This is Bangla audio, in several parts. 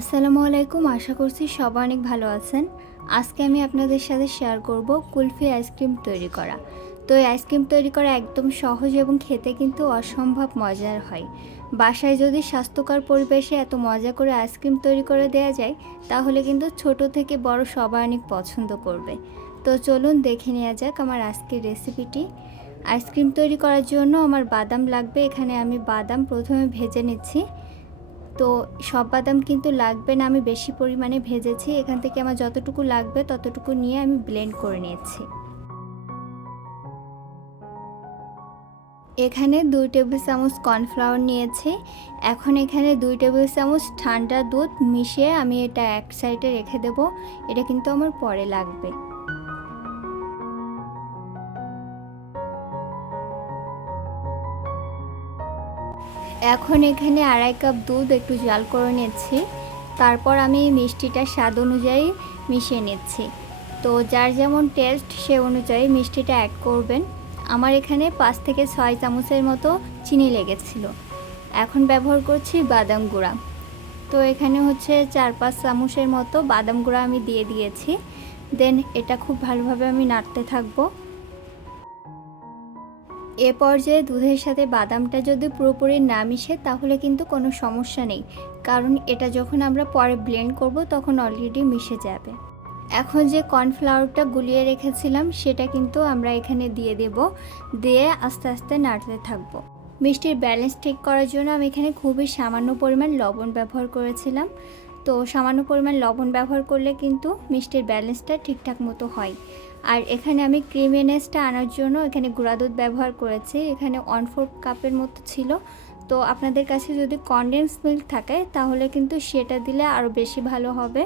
আসসালামু আলাইকুম, আশা করছি সবাই অনেক ভালো আছেন। আজকে আমি আপনাদের সাথে শেয়ার করব কুলফি আইসক্রিম তৈরি করা। তো এই আইসক্রিম তৈরি করা একদম সহজ এবং খেতে কিন্তু অসম্ভব মজার হয়। বাসায় যদি স্বাস্থ্যকর পরিবেশে এত মজা করে আইসক্রিম তৈরি করে দেওয়া যায়, তাহলে কিন্তু ছোট থেকে বড় সবাই অনেক পছন্দ করবে। তো চলুন দেখে নেওয়া যাক আমার আজকের রেসিপিটি আইসক্রিম তৈরি করার জন্য আমার বাদাম লাগবে। এখানে আমি বাদাম প্রথমে ভেজে নিচ্ছি। তো সব বাদাম কিন্তু লাগবে না, আমি বেশি পরিমাণে ভেজেছি। এখান থেকে আমার যতটুকু লাগবে, ততটুকু নিয়ে আমি ব্লেন্ড করে নিয়েছি। এখানে দুই টেবিল চামচ কর্নফ্লাওয়ার নিয়েছি। এখন এখানে দুই টেবিল চামচ ঠান্ডা দুধ মিশিয়ে আমি এটা এক সাইডে রেখে দেব। এটা কিন্তু আমার পরে লাগবে। এখন এখানে আড়াই কাপ দুধ একটু জাল করে নিচ্ছি। তারপর আমি মিষ্টিটা স্বাদ অনুযায়ী মিশিয়ে নিচ্ছি। তো যার যেমন টেস্ট সে অনুযায়ী মিষ্টিটা অ্যাড করবেন। আমার এখানে পাঁচ থেকে ছয় চামচের মতো চিনি লেগেছিল। এখন ব্যবহার করছি বাদাম গুঁড়া। তো এখানে হচ্ছে চার পাঁচ চামচের মতো বাদাম গুঁড়া আমি দিয়ে দিয়েছি। দেন এটা খুব ভালোভাবে আমি নাড়তে থাকব। এ পর্যায়ে দুধের সাথে বাদামটা যদি পুরোপুরি না মিশে, তাহলে কিন্তু কোনো সমস্যা নেই। কারণ এটা যখন আমরা পরে ব্লেন্ড করব, তখন অলরেডি মিশে যাবে। এখন যে কর্নফ্লাওয়ারটা গুলিয়ে রেখেছিলাম, সেটা কিন্তু আমরা এখানে দিয়ে দেব। দিয়ে আস্তে আস্তে নাড়তে থাকব। মিষ্টির ব্যালেন্স ঠিক করার জন্য আমি এখানে খুবই সামান্য পরিমাণ লবণ ব্যবহার করেছিলাম। তো সামান্য পরিমাণ লবণ ব্যবহার করলে কিন্তু মিষ্টির ব্যালেন্সটা ঠিকঠাক মতো হয়। আর এখানে আমি ক্রিমিনেসটা আনার জন্য এখানে গুঁড়া দুধ ব্যবহার করেছি। এখানে ওয়ান ফোর কাপের মতো ছিল। তো আপনাদের কাছে যদি কনডেন্স মিল্ক থাকে, তাহলে কিন্তু সেটা দিলে আরও বেশি ভালো হবে।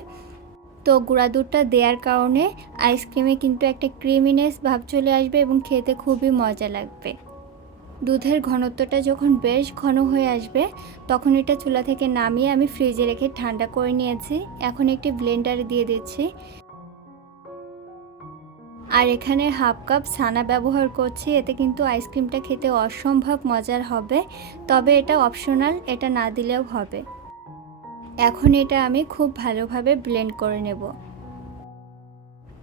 তো গুঁড়া দুধটা দেওয়ার কারণে আইসক্রিমে কিন্তু একটা ক্রিমিনেস ভাব চলে আসবে এবং খেতে খুবই মজা লাগবে। দুধের ঘনত্বটা যখন বেশ ঘন হয়ে আসবে, তখন এটা চুলা থেকে নামিয়ে আমি ফ্রিজে রেখে ঠান্ডা করে নিয়েছি। এখন একটি ব্লেন্ডারে দিয়ে দিচ্ছি। আর এখানে হাফ কাপ ছানা ব্যবহার করছি, এতে কিন্তু আইসক্রিমটা খেতে অসম্ভব মজার হবে। তবে এটা অপশনাল এটা না দিলেও হবে। এখন এটা আমি খুব ভালোভাবে ব্লেন্ড করে নেব।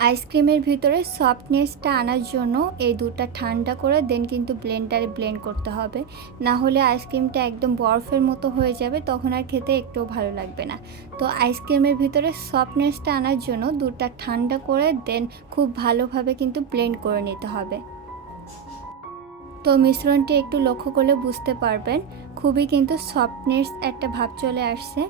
আইসক্রিমের ভিতরে সফটনেসটা আনার জন্য এই দুধটা ঠান্ডা করে দেন কিন্তু ব্লেন্ডারে ব্লেন্ড করতে হবে। না হলে আইসক্রিমটা একদম বরফের মতো হয়ে যাবে, তখন আর খেতে একটুও ভালো লাগবে না। তো আইসক্রিমের ভিতরে সফটনেসটা আনার জন্য দুধটা ঠান্ডা করে দেন খুব ভালোভাবে কিন্তু ব্লেন্ড করে নিতে হবে। তো মিশ্রণটি একটু লক্ষ্য করলে বুঝতে পারবেন, খুবই কিন্তু সফটনেস একটা ভাব চলে আসছে।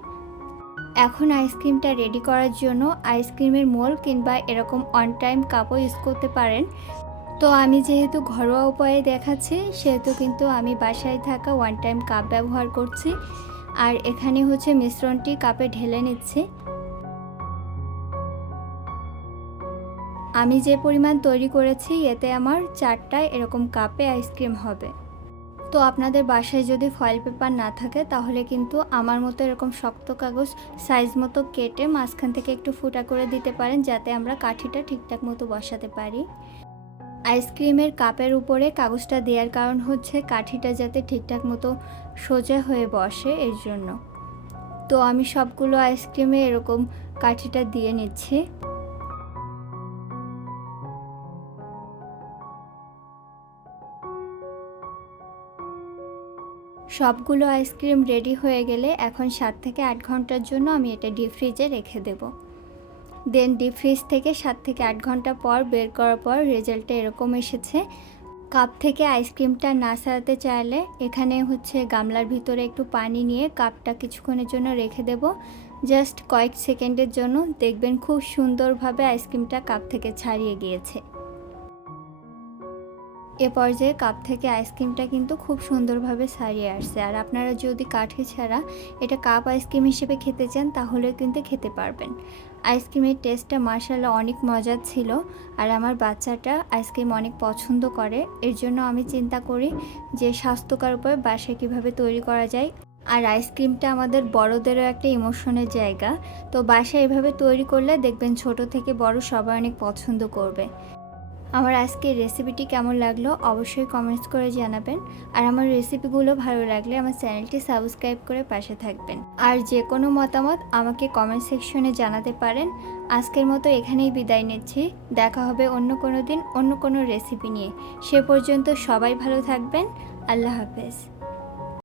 এখন আইসক্রিমটা রেডি করার জন্য আইসক্রিমের মোল কিংবা এরকম অন টাইম কাপও ইউজ করতে পারেন। তো আমি যেহেতু ঘরোয়া উপায়ে দেখাচ্ছি, সেহেতু কিন্তু আমি বাসায় থাকা ওয়ান টাইম কাপ ব্যবহার করছি। আর এখানে হচ্ছে মিশ্রণটি কাপে ঢেলে নিচ্ছে। আমি যে পরিমাণ তৈরি করেছি, এতে আমার চারটা এরকম কাপে আইসক্রিম হবে। তো আপনাদের বাসায় যদি ফয়েল পেপার না থাকে, তাহলে কিন্তু আমার মতো এরকম শক্ত কাগজ সাইজ মতো কেটে মাঝখান থেকে একটু ফুটা করে দিতে পারেন, যাতে আমরা কাঠিটা ঠিকঠাক মতো বসাতে পারি। আইসক্রিমের কাপের উপরে কাগজটা দেওয়ার কারণ হচ্ছে কাঠিটা যাতে ঠিকঠাক মতো সোজা হয়ে বসে এর জন্য। তো আমি সবগুলো আইসক্রিমে এরকম কাঠিটা দিয়ে নিচ্ছি। সবগুলো আইসক্রিম রেডি হয়ে গেলে এখন সাত থেকে আট ঘণ্টার জন্য আমি এটা ডিপ ফ্রিজে রেখে দেব। দেন ডিপ ফ্রিজ থেকে সাত থেকে আট ঘণ্টা পর বের করার পর রেজাল্টটা এরকম এসেছে। কাপ থেকে আইসক্রিমটা না সারাতে চাইলে এখানে হচ্ছে গামলার ভিতরে একটু পানি নিয়ে কাপটা কিছুক্ষণের জন্য রেখে দেব। জাস্ট কয়েক সেকেন্ডের জন্য দেখবেন খুব সুন্দরভাবে আইসক্রিমটা কাপ থেকে ছাড়িয়ে গিয়েছে। এ পর্যায়ে কাপ থেকে আইসক্রিমটা কিন্তু খুব সুন্দরভাবে সারিয়ে আসছে। আর আপনারা যদি কাঠি ছাড়া এটা কাপ আইসক্রিম হিসেবে খেতে চান, তাহলেও কিন্তু খেতে পারবেন। আইসক্রিমের টেস্টটা মার্শাল্লাহ অনেক মজার ছিল আর আমার বাচ্চাটা আইসক্রিম অনেক পছন্দ করে। এর জন্য আমি চিন্তা করি যে স্বাস্থ্যকর উপায় বাসায় কীভাবে তৈরি করা যায়। আর আইসক্রিমটা আমাদের বড়দেরও একটা ইমোশনের জায়গা। তো বাসায় এভাবে তৈরি করলে দেখবেন ছোট থেকে বড় সবাই অনেক পছন্দ করবে। আমার আজকের রেসিপিটি কেমন লাগল অবশ্যই কমেন্টস করে জানাবেন। আর আমার রেসিপিগুলো ভালো লাগলে আমার চ্যানেলটি সাবস্ক্রাইব করে পাশে থাকবেন। আর যে কোনো মতামত আমাকে কমেন্ট সেকশনে জানাতে পারেন। আজকের মতো এখানেই বিদায় নিচ্ছি। দেখা হবে অন্য কোনো দিন অন্য কোনো রেসিপি নিয়ে। সে পর্যন্ত সবাই ভালো থাকবেন। আল্লাহ হাফেজ।